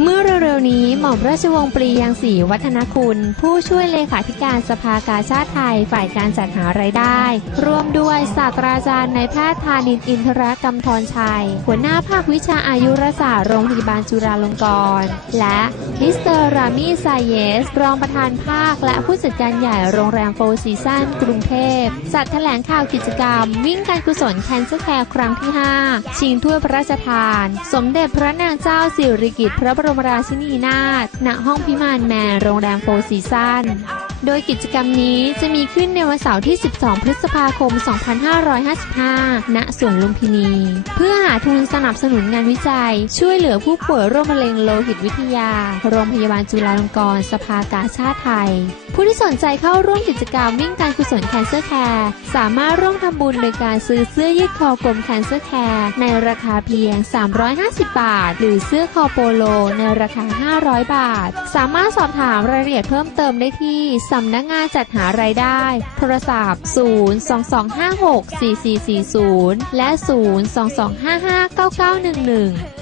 เมื่อเร็ว นี้หม่อมราชวงศ์ปรียังศรีวัฒนคุณ ผู้ช่วยเลขาธิการสภากาชาติไทยฝ่ายการจัดหารายได้ ร่วมด้วยศาสตราจารย์นายแพทย์ธานินอินทรกำธรชัย หัวหน้าภาควิชาอายุรศาสตร์โรงพยาบาลจุฬาลงกรณ์และมิสเตอร์รามีไซเยส รองประธานภาค และผู้จัดการใหญ่โรงแรมโฟร์ซีซันกรุงเทพจัดแถลงข่าวกิจกรรม วิ่งการกุศลแคนเซอร์แคร์ครั้งที่ 5 ชิงถ้วยพระราชทาน สมเด็จพระนางเจ้าสิริกิติ์พระบรมราชินีนาศณห้องพิมานแมนโรงแรมโฟร์ซีซัน โดยกิจกรรมนี้จะมีขึ้นในวันเสาร์ที่ 12 พฤษภาคม 2555 ณ สวนลุมพินี เพื่อหาทุนสนับสนุนงานวิจัย ช่วยเหลือผู้ป่วยโรคมะเร็งโลหิตวิทยา โรงพยาบาลจุฬาลงกรณ์สภากาชาติไทย ผู้ที่สนใจเข้าร่วมกิจกรรมวิ่งการกุศลแคนเซอร์แคร์สามารถร่วมทำบุญโดยการซื้อเสื้อยืดคอกลมแคนเซอร์แคร์ในราคาเพียง 350 บาท หรือเสื้อคอโปโลในราคา 500 บาท สามารถสอบถามรายละเอียดเพิ่มเติมได้ที่สำนักงานจัดหารายได้ โทรศัพท์ 022564440 และ 022559911